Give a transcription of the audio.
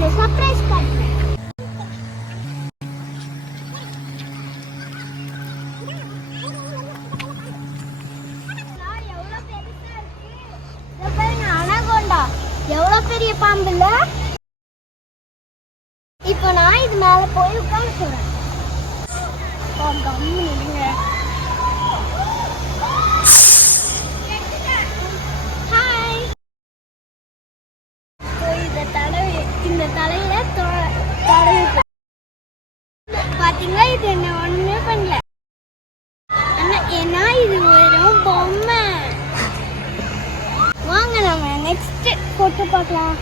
ஒரு சர்ப்ரைஸ் காட்டுறேன். அனகோண்டா எவ்வளவு பெரிய பாம்பு இல்ல. இப்போ நான் இது மேல போய் உட்கார்ந்து சொல்றேன். இந்த தலையில பாத்தீங்களா, இது என்ன ஒண்ணுமே பண்ணல. ஏன்னா இது வெறும் பொம்மை. வாங்க நம்ம நெக்ஸ்ட் போட்டு பார்க்கலாம்.